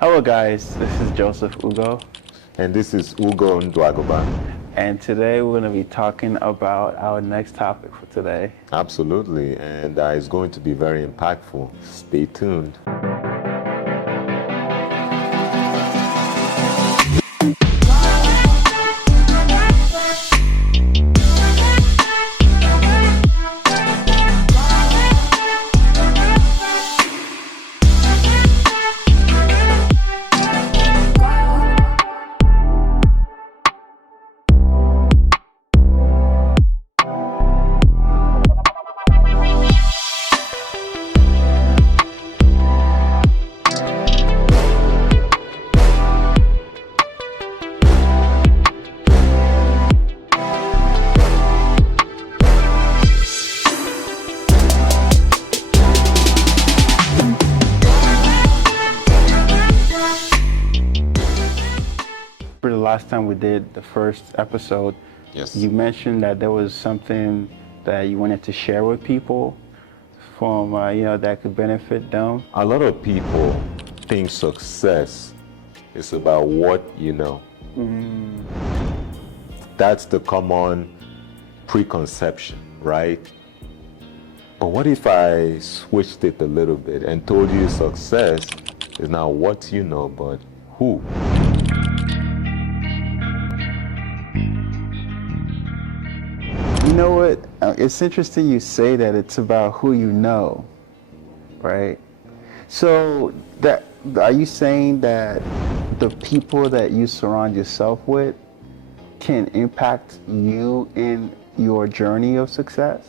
Hello guys, this is Joseph Ugo, And this is Ugo Ndwagoba. and today we're going to be talking about our next topic for today. Absolutely, and it's going to be very impactful. Stay tuned. For the last time we did the first episode, Yes. you mentioned that there was something that you wanted to share with people from, that could benefit them. A lot of people think success is about what you know. That's the common preconception, right? But what if I switched it a little bit and told you success is not what you know, but who? You know what? It's interesting you say that it's about who you know, right? So that are you saying that the people that you surround yourself with can impact you in your journey of success?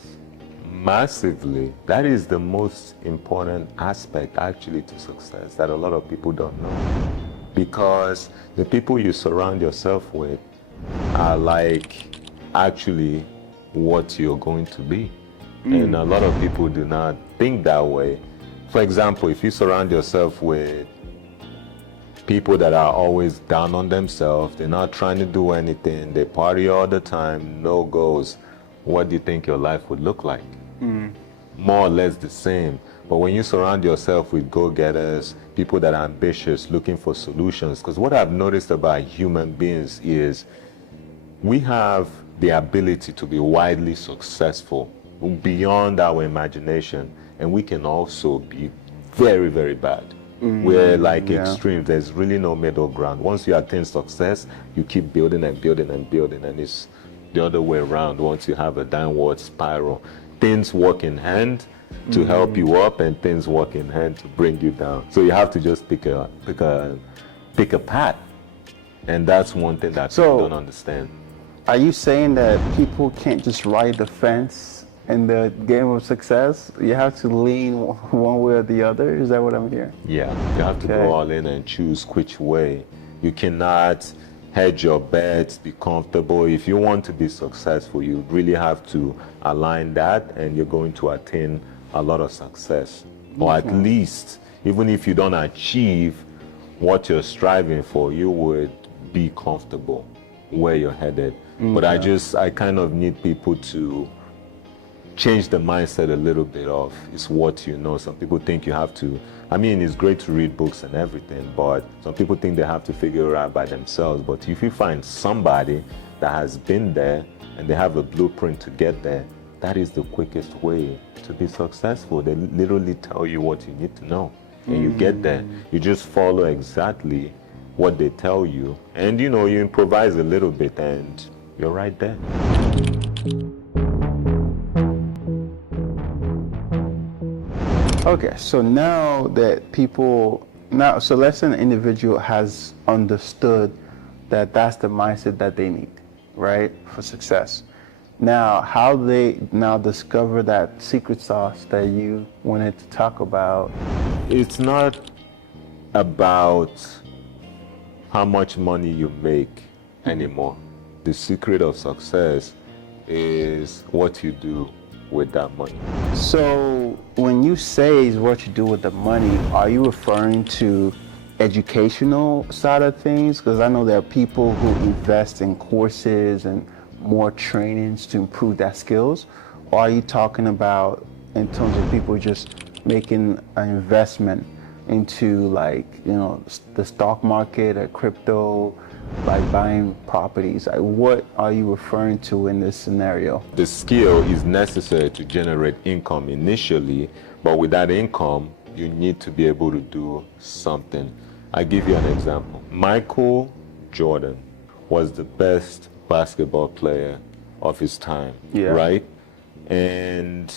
Massively. That is the most important aspect actually to success that a lot of people don't know. Because the people you surround yourself with are like actually what you're going to be. And a lot of people do not think that way. For example, if you surround yourself with people that are always down on themselves, they're not trying to do anything, they party all the time, no goals, what do you think your life would look like? More or less the same. But when you surround yourself with go-getters, people that are ambitious, looking for solutions, because what I've noticed about human beings is we have the ability to be widely successful beyond our imagination, and we can also be very, very bad. We're like extremes. There's really no middle ground. Once you attain success, you keep building and building and building, and it's the other way around. Once you have a downward spiral, things work in hand to help you up, and things work in hand to bring you down. So you have to just pick a path, and that's one thing that people don't understand. Are you saying that people can't just ride the fence in the game of success? You have to lean one way or the other? Is that what I'm hearing? Yeah, you have to go all in and choose which way. You cannot hedge your bets, be comfortable. If you want to be successful, you really have to align that, and you're going to attain a lot of success. Or at least, even if you don't achieve what you're striving for, you would be comfortable where you're headed. But I kind of need people to change the mindset a little bit of it's what you know. Some people think you have to, it's great to read books and everything, but some people think they have to figure it out by themselves. But if you find somebody that has been there and they have a blueprint to get there, that is the quickest way to be successful. They literally tell you what you need to know, and you get there. You just follow exactly what they tell you, and you improvise a little bit, and you're right there. Okay, so now that so let's say an individual has understood that that's the mindset that they need, right, for success. Now, how they now discover that secret sauce that you wanted to talk about? It's not about how much money you make anymore. The secret of success is what you do with that money. So when you say is what you do with the money, are you referring to educational side of things? Because I know there are people who invest in courses and more trainings to improve their skills. Or are you talking about in terms of people just making an investment into like, the stock market or crypto, like buying properties? Like, what are you referring to in this scenario? The skill is necessary to generate income initially, but with that income, you need to be able to do something. I give you an example. Michael Jordan was the best basketball player of his time, Yeah. right? And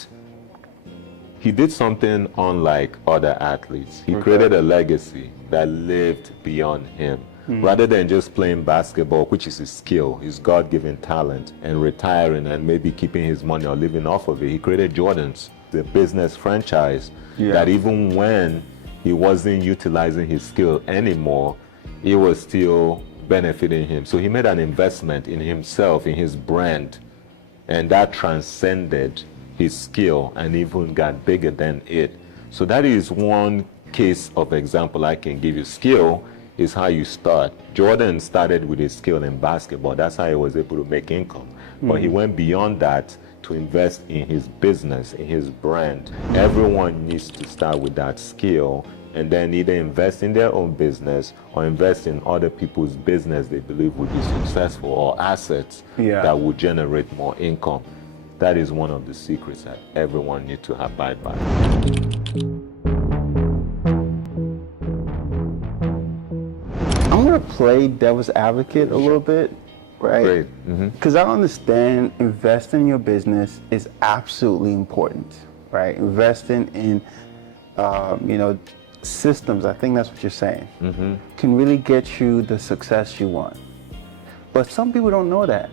he did something unlike other athletes. He created a legacy that lived beyond him. Rather than just playing basketball, which is his skill, his God-given talent, and retiring and maybe keeping his money or living off of it, he created Jordans, the business franchise that even when he wasn't utilizing his skill anymore, it was still benefiting him. So he made an investment in himself, in his brand, and that transcended his skill and even got bigger than it. So that is one case of example I can give you. Skill is how you start. Jordan started with his skill in basketball. That's how he was able to make income. But he went beyond that to invest in his business, in his brand. Everyone needs to start with that skill and then either invest in their own business or invest in other people's business they believe would be successful, or assets that will generate more income. That is one of the secrets that everyone needs to abide by. I'm gonna play devil's advocate a little bit, right? Great. Because I understand investing in your business is absolutely important, right? Investing in, systems, I think that's what you're saying, can really get you the success you want. But some people don't know that.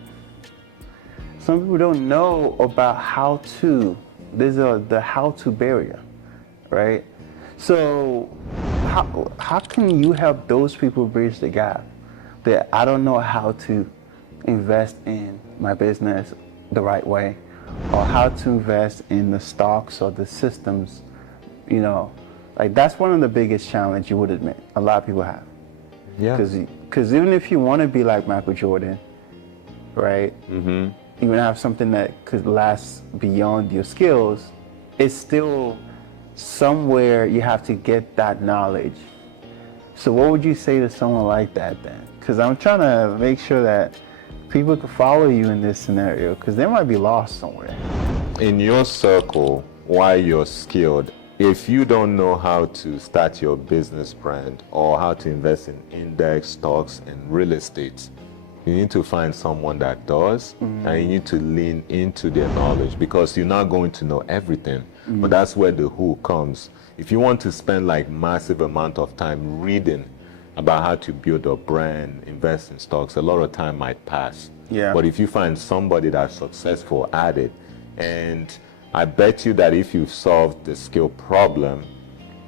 Some people don't know about how to. There's the how-to barrier, right? So how can you help those people bridge the gap that I don't know how to invest in my business the right way, or how to invest in the stocks or the systems, like that's one of the biggest challenges, you would admit, a lot of people have. Yeah. Because even if you want to be like Michael Jordan, right? You want to have something that could last beyond your skills, it's still somewhere you have to get that knowledge. So what would you say to someone like that then? Because I'm trying to make sure that people can follow you in this scenario, because they might be lost somewhere. In your circle, while you're skilled, if you don't know how to start your business brand or how to invest in index stocks and real estate, you need to find someone that does, and you need to lean into their knowledge, because you're not going to know everything. But that's where the who comes. If you want to spend like massive amount of time reading about how to build a brand, invest in stocks, a lot of time might pass. Yeah. But if you find somebody that's successful at it, and I bet you that if you've solved the skill problem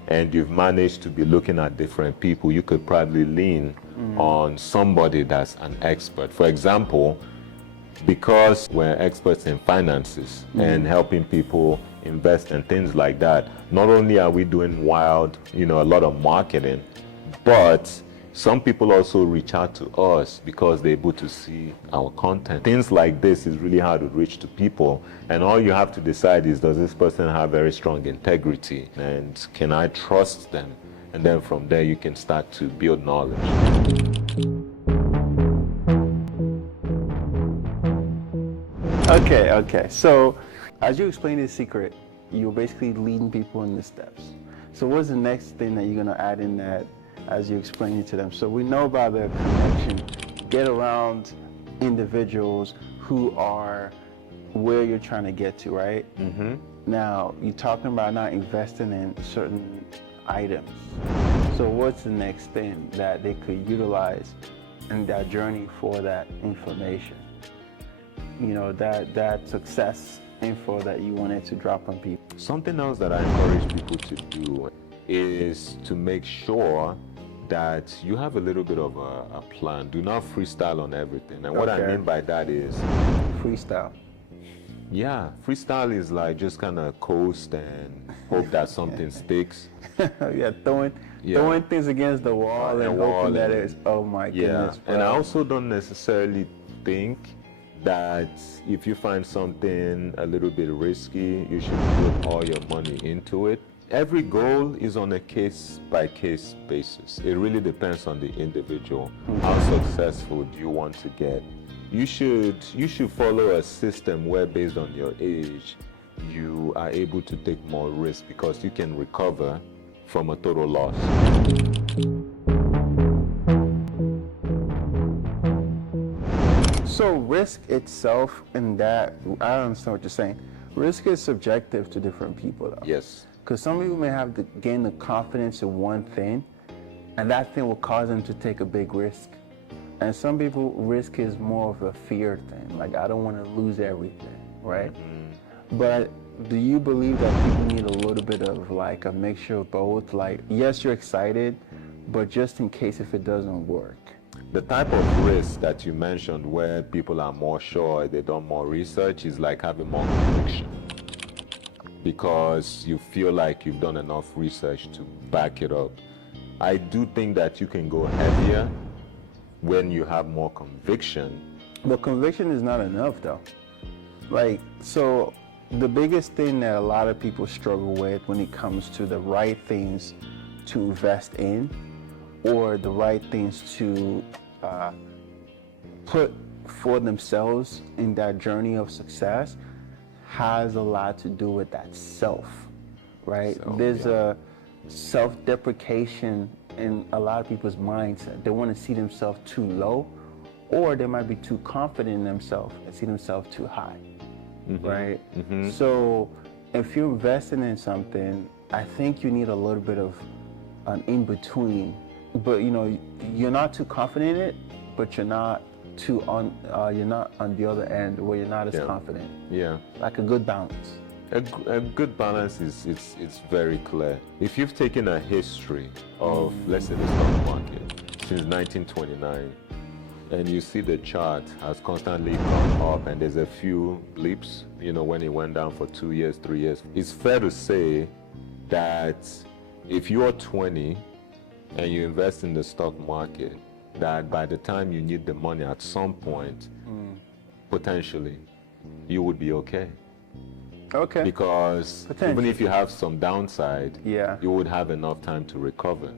and you've managed to be looking at different people, you could probably lean on somebody that's an expert. For example, because we're experts in finances and helping people invest and things like that, not only are we doing a lot of marketing, but some people also reach out to us because they're able to see our content. Things like this is really hard to reach to people, and all you have to decide is, does this person have very strong integrity, and can I trust them? And then from there you can start to build knowledge. Okay. So as you explain the secret, you're basically leading people in the steps. So what's the next thing that you're gonna add in that as you explain it to them? So we know about the connection, get around individuals who are where you're trying to get to, right? Now, you're talking about not investing in certain items. So what's the next thing that they could utilize in that journey for that information? That success info that you wanted to drop on people. Something else that I encourage people to do is to make sure that you have a little bit of a plan. Do not freestyle on everything. And what I mean by that is freestyle. Yeah, freestyle is like just kind of coast and hope that something sticks. Throwing things against the wall and hoping that it's, oh my goodness. And I also don't necessarily think that if you find something a little bit risky, you should put all your money into it. Every goal is on a case-by-case basis. It really depends on the individual. How successful do you want to get? You should follow a system where, based on your age, you are able to take more risk because you can recover from a total loss. So risk itself, and that, I don't understand what you're saying. Risk is subjective to different people, though. Yes. Because some people may have to gain the confidence in one thing, and that thing will cause them to take a big risk. And some people, risk is more of a fear thing. Like, I don't want to lose everything, right? But do you believe that people need a little bit of like a mixture of both? Like, yes, you're excited, but just in case if it doesn't work. The type of risk that you mentioned where people are more sure, they do more research, is like having more conviction. Because you feel like you've done enough research to back it up. I do think that you can go heavier when you have more conviction. But conviction is not enough, though. Like, so the biggest thing that a lot of people struggle with when it comes to the right things to invest in, or the right things to put for themselves in that journey of success, has a lot to do with that self, right? There's a self-deprecation in a lot of people's mindset. They want to see themselves too low, or they might be too confident in themselves and see themselves too high, right? So if you're investing in something, I think you need a little bit of an in-between. But you know, you're not too confident in it, but you're not too you're not on the other end where you're not as confident. Yeah. Like a good balance. A good balance is it's very clear. If you've taken a history of, let's say, the stock market since 1929, and you see the chart has constantly gone up, and there's a few blips, you know, when it went down for 2 years, 3 years, it's fair to say that if you're 20 and you invest in the stock market, that by the time you need the money at some point, potentially, you would be okay. Okay. Because even if you have some downside, you would have enough time to recover.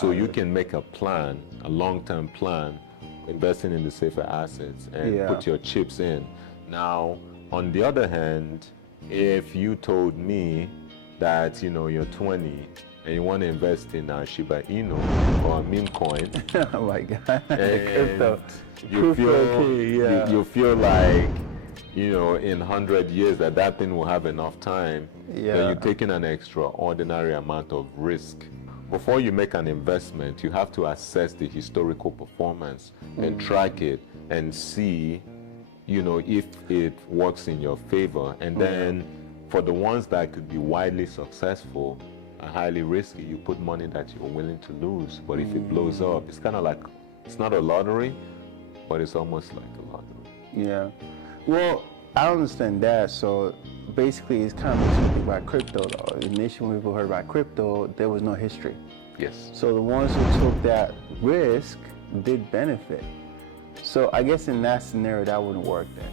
So you can make a plan, a long-term plan, investing in the safer assets and put your chips in. Now, on the other hand, if you told me that, you know, you're 20 and you want to invest in Shiba Inu or a meme coin, oh my God, and you feel like, you know, in 100 years that thing will have enough time, then you're taking an extraordinary amount of risk. Before you make an investment, you have to assess the historical performance and track it and see, you know, if it works in your favor. And then for the ones that could be widely successful, highly risky, you put money that you're willing to lose. But if it blows up, it's kind of like, it's not a lottery, but it's almost like a lottery. Yeah. Well, I understand that. So basically, it's kind of makes me think about crypto, though. Initially, when people heard about crypto, there was no history. Yes. So the ones who took that risk did benefit. So I guess in that scenario, that wouldn't work then.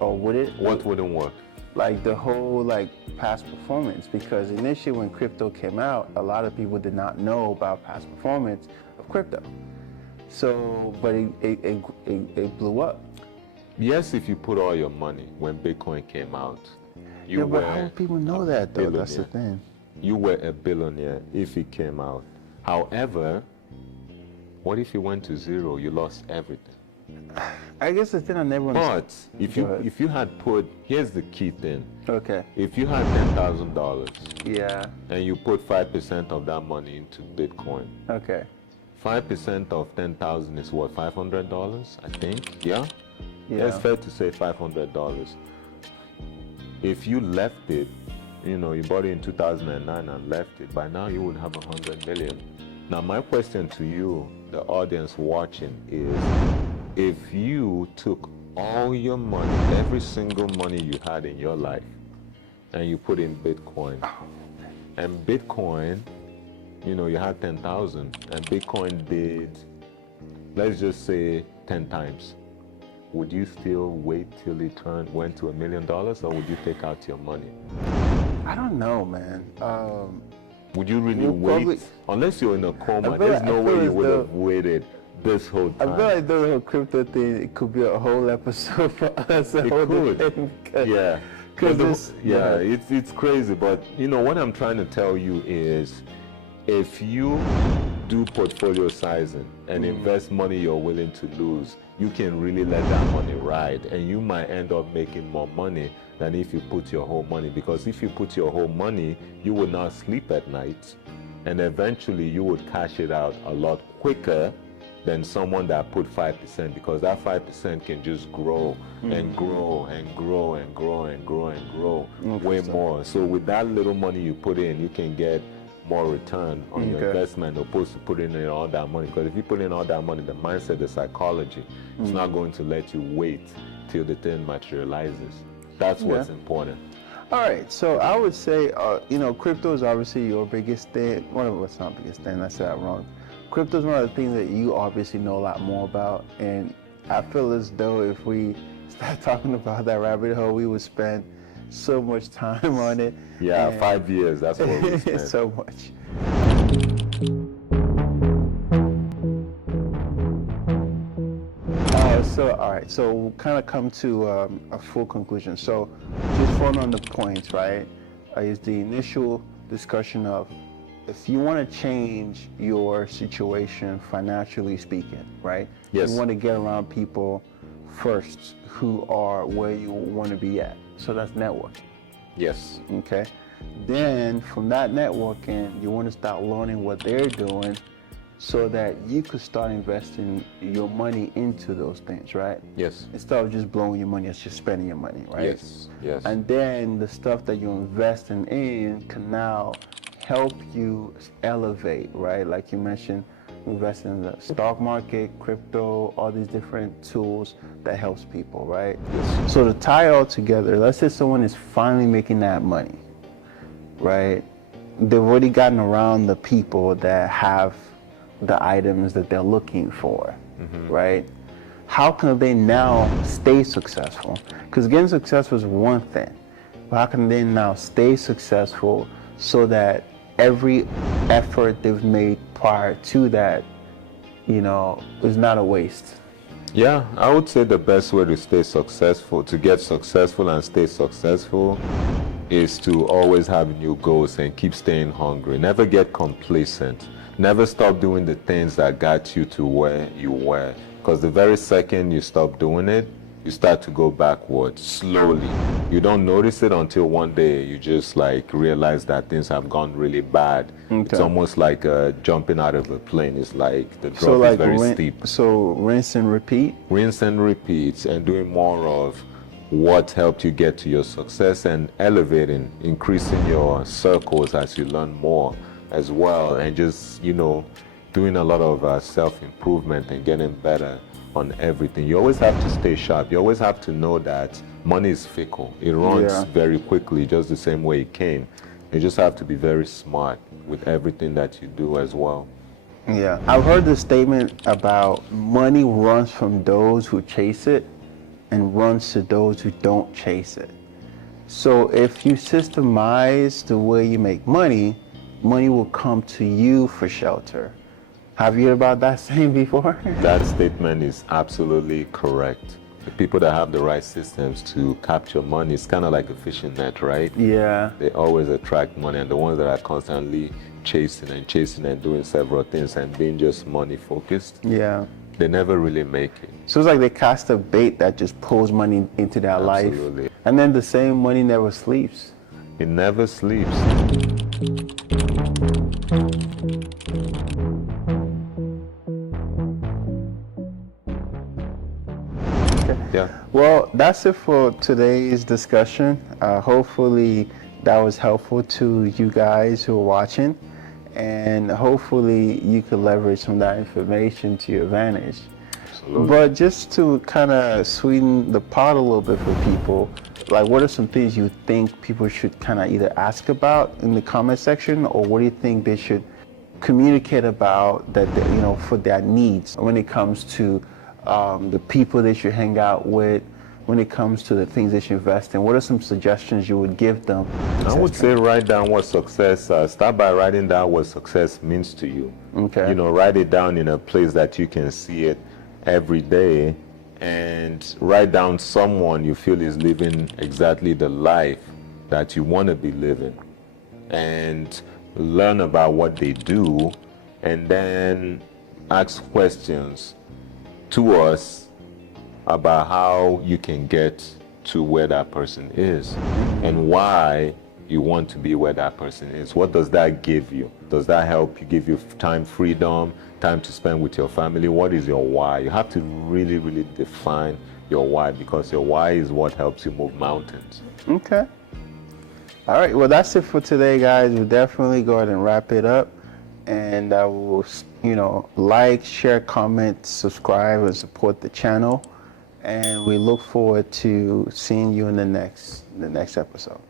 Or would it? What wouldn't work? Like the whole past performance, because initially when crypto came out, a lot of people did not know about past performance of crypto. So, but it blew up. Yes, if you put all your money when Bitcoin came out, you were. But how would people know that though? That's the thing. You were a billionaire if it came out. However, what if you went to zero? You lost everything. I guess the thing I never understood. But if you had put, here's the key thing. Okay. If you had $10,000. And you put 5% of that money into Bitcoin. Okay. 5% of 10,000 is what, $500? I think. Yeah. It's fair to say $500. If you left it, you know, you bought it in 2009 and left it, by now you would have 100 million. Now my question to you, the audience watching, is if you took all your money, every single money you had in your life, and you put in Bitcoin, and Bitcoin, you know, you had 10,000, and Bitcoin did, let's just say 10 times, would you still wait till it went to $1 million, or would you take out your money? I don't know, man. Would you really You'll wait? probably- Unless you're in a coma, feel there's like- no I way feel you as would though- have waited this whole I time. feel like the whole crypto thing, it could be a whole episode for us. It could. Yeah. Because But the- this, yeah, it's crazy. But what I'm trying to tell you is, if you do portfolio sizing and invest money you're willing to lose, you can really let that money ride, and you might end up making more money than if you put your whole money. Because if you put your whole money, you would not sleep at night, and eventually you would cash it out a lot quicker than someone that put 5%, because that 5% can just grow and grow and grow and grow and grow and grow way more. So with that little money you put in, you can get more return on your investment opposed to putting in all that money. Because if you put in all that money, the mindset, the psychology, it's not going to let you wait till the thing materializes. That's what's important. All right, so I would say, crypto is obviously your biggest thing. Well, it's not biggest thing, I said that wrong. Crypto is one of the things that you obviously know a lot more about, and I feel as though if we start talking about that rabbit hole, we would spend so much time on it. Yeah, and 5 years, that's what we spent. so much. All right, so we'll kind of come to a full conclusion. So just following on the points, right, is the initial discussion of if you want to change your situation financially speaking, right? Yes. You want to get around people first who are where you want to be at. So that's networking, Yes. okay? Then from that networking, you want to start learning what they're doing so that you could start investing your money into those things, right? Yes. Instead of just blowing your money, it's just spending your money, right? Yes. Yes. And then the stuff that you're investing in can now help you elevate, right? Like you mentioned, invest in the stock market, crypto, all these different tools that helps people, right? Yes. So to tie all together, let's say someone is finally making that money, right? They've already gotten around the people that have the items that they're looking for, right? How can they now stay successful? Because getting successful is one thing, but how can they now stay successful so that every effort they've made prior to that, is not a waste? Yeah, I would say the best way to stay successful, to get successful and stay successful, is to always have new goals and keep staying hungry. Never get complacent. Never stop doing the things that got you to where you were. Because the very second you stop doing it, you start to go backwards slowly. You don't notice it until one day you just realize that things have gone really bad. Okay. It's almost like jumping out of a plane. It's like the drop So is very steep. So rinse and repeat? Rinse and repeat, and doing more of what helped you get to your success, and elevating, increasing your circles as you learn more as well, and just doing a lot of self-improvement and getting better on everything. You always have to stay sharp. You always have to know that money is fickle. It runs very quickly, just the same way it came. You just have to be very smart with everything that you do as well. Yeah, I've heard the statement about money runs from those who chase it and runs to those who don't chase it. So if you systemize the way you make money, money will come to you for shelter. Have you heard about that saying before? That statement is absolutely correct. The people that have the right systems to capture money, it's kind of like a fishing net, right? Yeah. They always attract money, and the ones that are constantly chasing and doing several things and being just money focused, Yeah. they never really make it. So it's like they cast a bait that just pulls money into their Absolutely. life. And then the same money never sleeps. It never sleeps. Yeah. Well, that's it for today's discussion. Hopefully that was helpful to you guys who are watching, and hopefully you could leverage some of that information to your advantage. Absolutely. But just to kind of sweeten the pot a little bit for people, what are some things you think people should kind of either ask about in the comment section, or what do you think they should communicate about that for their needs when it comes to the people they should hang out with, when it comes to the things that you invest in? What are some suggestions you would give them? I would say write down what success, start by writing down what success means to you. Okay. You know, write it down in a place that you can see it every day, and write down someone you feel is living exactly the life that you want to be living, and learn about what they do, and then ask questions to us about how you can get to where that person is and why you want to be where that person is. What does that give you? Does that help you, give you time freedom, time to spend with your family? What is your why? You have to really, really define your why, because your why is what helps you move mountains. Okay. All right. Well, that's it for today, guys. We'll definitely go ahead and wrap it up. And I will, like, share, comment, subscribe, and support the channel. And we look forward to seeing you in the next episode.